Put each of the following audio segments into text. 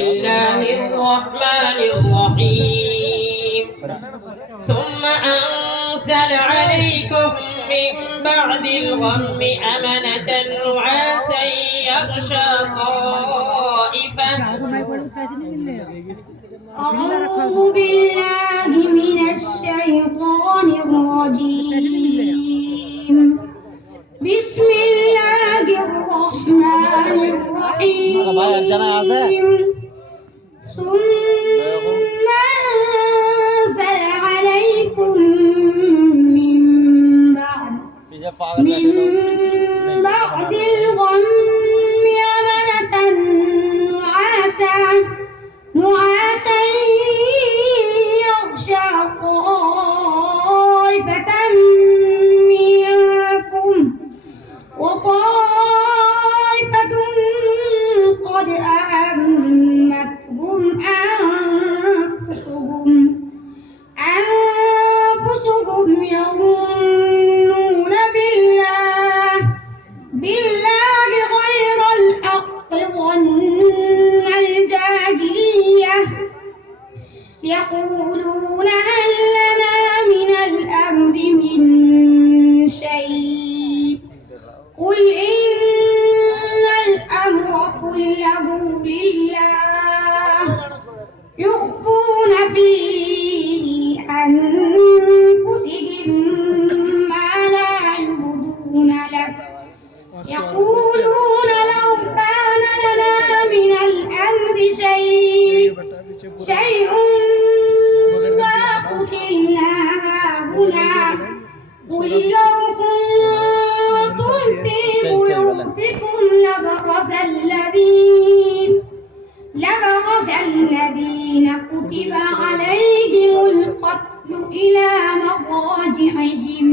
الله الرحمن الرحيم ثم أنزل عليكم من بعد الغم أمنة نعاسا يغشى طائفة. أعوذ بالله من الشيطان الرجيم. بسم الله الرحمن الرحيم. ثم أنزل عليكم من بعد الغم أمنة نعاسا يغشى طائفة منكم وطائفة قد أهمتهم أنفسهم يظنون بالله غير الحق ظن الجاهلية يقولون هل لنا من الأمر من شيء قل إن الأمر كله لله يخفون في أنفسهم ما لا يبدون لك يقولون لو كان لنا من الأمر شيء ما قتلنا هاهنا قل لو كنتم في بيوتكم لبرز الذين كتب عليهم القتل إلى مضاجعهم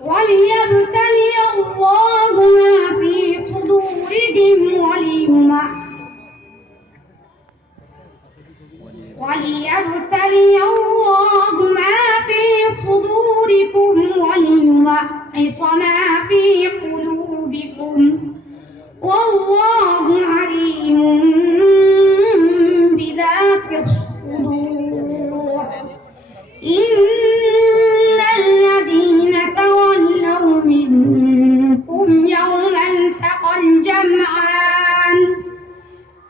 وليبتلي الله ما في صدورهم وليمحص ما في قلوبكم والله عليم بذات الصدور. إن الذين تولوا منكم يوم التقى الجمعان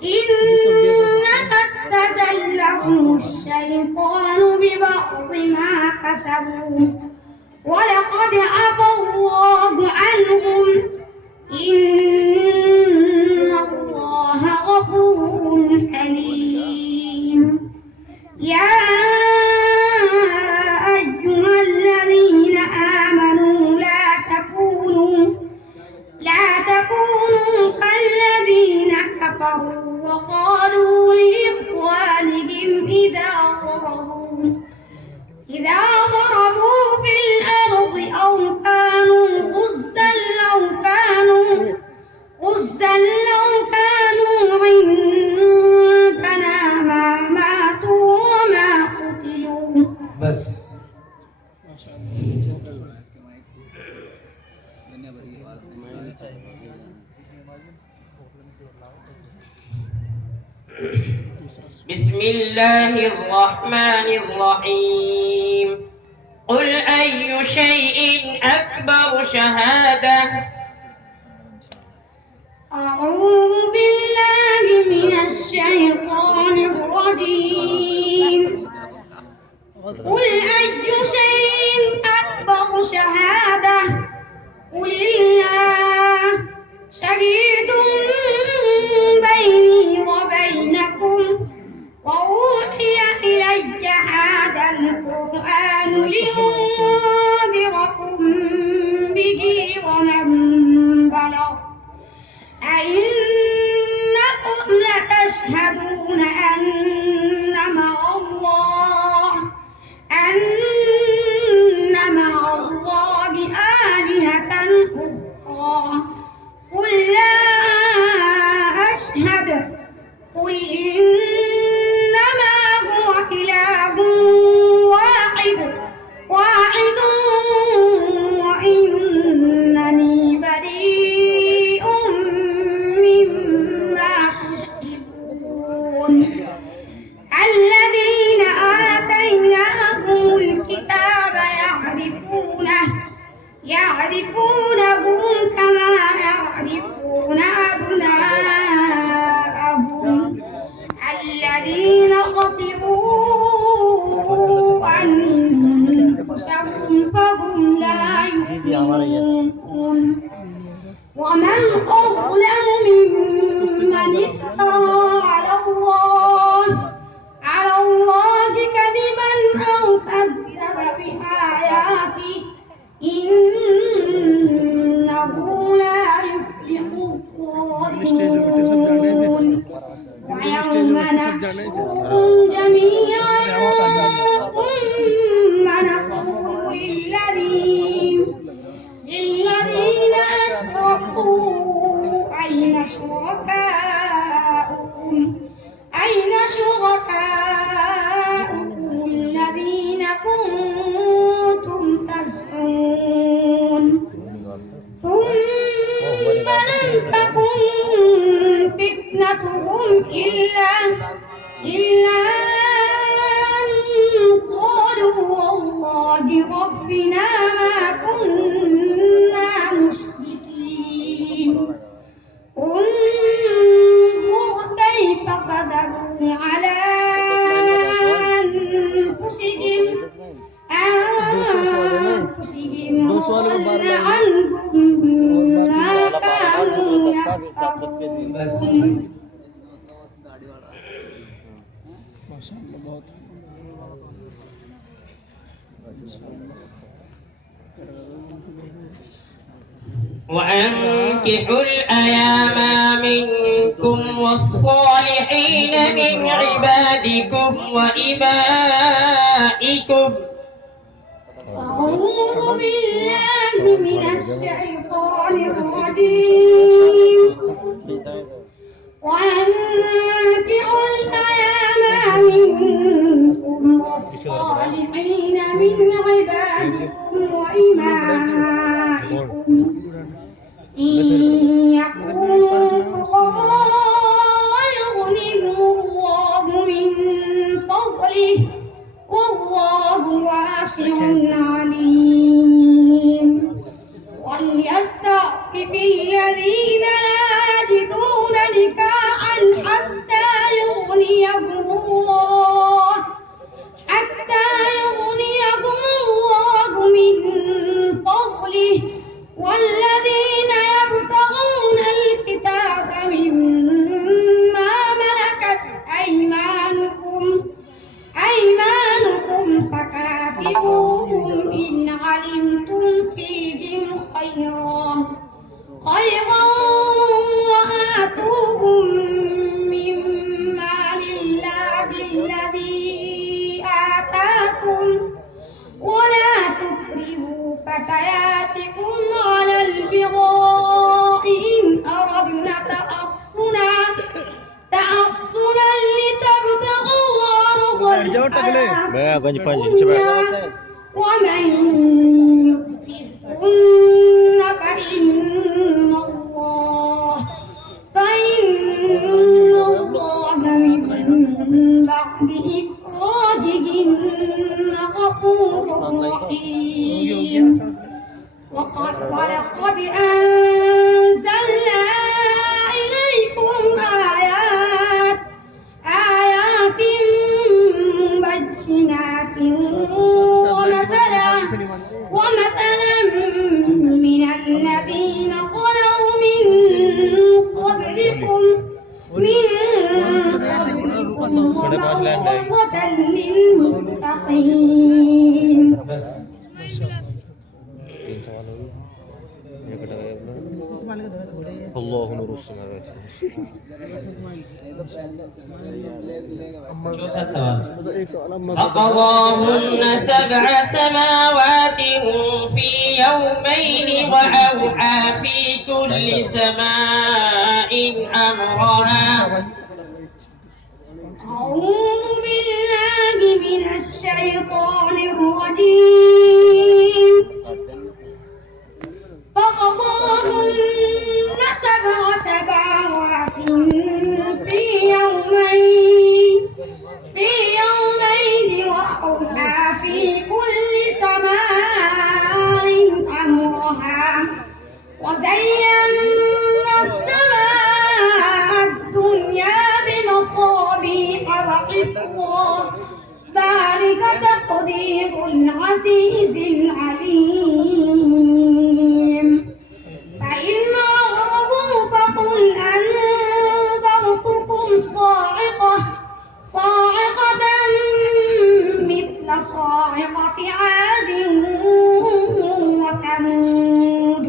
إنما استزلهم الشيطان ببعض ما كسبوا ولقد عفا الله عنهم إن الله غفور حليم. يا أيها الذين آمنوا لا تكونوا كالذين كفروا وقالوا لإخوانهم إذا ضربوا في الأرض أو كانوا غزا لو كانوا عندنا ما ماتوا وما قتلوا. بس بسم الله الرحمن الرحيم قل أي شيء أكبر شهادة. أعوذ بالله من الشيطان الرجيم. قل أي شيء أكبر شهادة قل الله شهيد بيني وبينكم وأوحي إلي هذا القرآن لأنذركم به ومن بلغ أئنكم لتشهدون أن مع الله آلهة أخرى قل لا أشهد قل إنما هو إله واحد وإنني بريء مما تشركون. الذين آتيناهم الكتاب يعرفونه كما يعرفون أبناءهم الذين خسروا أنفسهم فهم لا يؤمنون ومن أظلم ممن افترى على الله كذبا أو كذب بآياته إنه لا يفلح الظالمون ويوم نحشرهم جميعا ثم نقول للذين أشركوا أين شركاؤكم الذين كنتم تزعمون ثم لم تكن فتنتهم إلا أن قالوا والله ربنا ما كنا مشركين انظر كيف كذبوا على أنفسهم وضل عنهم ما كانوا يفترون وأنكحوا الأيام منكم والصالحين من عبادكم وإمائكم أعوذ بالله من الشيطان الرجيم وأنكحوا الأيام منكم والصالحين من عبادكم وإمائكم إن يكونوا فقراء يغنهم الله من فضله والله واسع عليم وليستعفف الذين لا يجدون نكاحا حتى يغنيهم الله من فضله والذين يبتغون الكتاب مما ملكت أيمانكم فكاتبوهم إن علمتم فيهم خيرا وآتوهم مما لله الذي آتاكم ولا تكرهوا فتياتكم على البغاء إن أردنا تحصنا لتبتغوا عرض الحياة ومن يكرهن فإن الله من بعد إخراجهن غفور رحيم ولقد أنزلنا إليكم آيات مبينات ومثلا من الذين خلوا من قبلكم موعظة للمتقين الله نور السماوات فقضاهن 7 سماوات في يومين وأوحى في كل سماء أمرها. أعوذ بالله من الشيطان الرجيم فقضاهن 7 سماوات في يومين ذكرى ذلك تقدير العزيز العليم فإن أعرضوا فقل أنذرتكم صاعقة مثل صاعقة عاد وثمود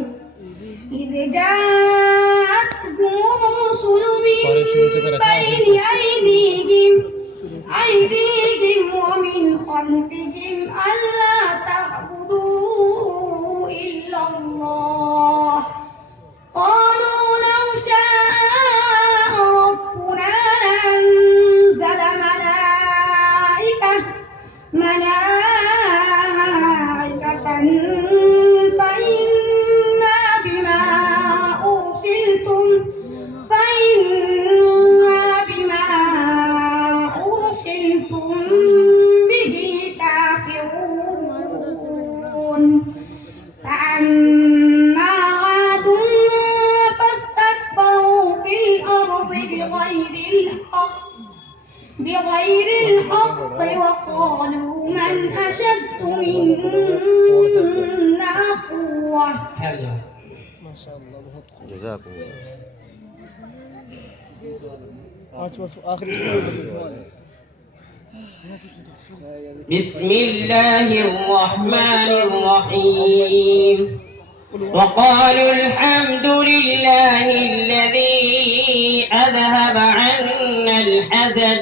إذ جاءتهم الرسل من بين أيديهم ومن خلفهم ألا تعبدوا إلا الله قالوا لو شاء ربنا لأنزل ملائكة فإنا بما أرسلتم به كافرون فأما عاد فاستكبروا في الأرض بغير الحق وقالوا من أشد منا قوة ما شاء الله बहुत खूब جزاكم الله आखिरी بسم الله الرحمن الرحيم وقالوا الحمد لله الذي أذهب عنا الحزن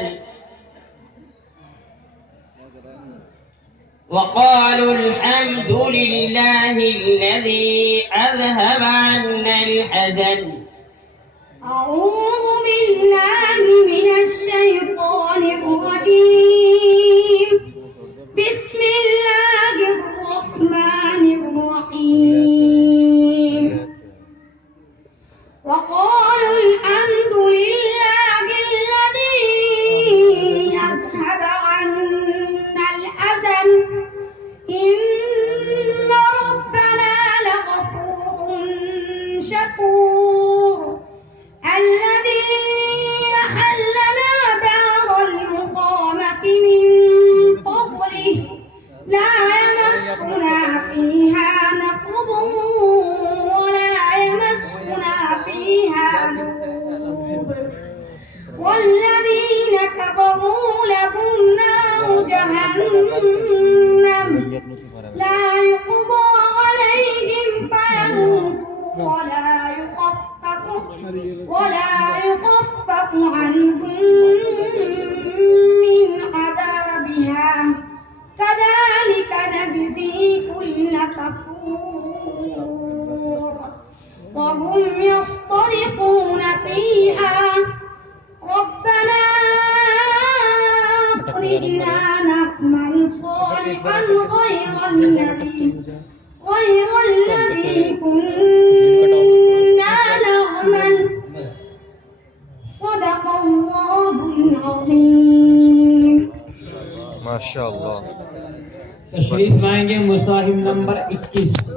وقالوا الحمد لله الذي أذهب عنا الحزن أعوذ بالله من الشيطان الرجيم بسم الله الرحمن الرحيم وقالوا الحمد لله الذي أذهب عنا الحزن إن ربنا لغفور شكور الذي أحلنا دار المقامة من فضله لا يمسنا فيها نصب ولا يمسنا فيها لغوب والذين كفروا لهم نار جهنم لا يقضى عليهم فيموتوا ولا يخفف عنهم من عذابها كذلك نجزي كل كفور وهم يصطرخون فيها ربنا أخرجنا نعمل صالحا غير الذي كنا نعمل صدق الله العظيم ما شاء الله तशरीफ लाएंगे मुसाहिब नंबर 21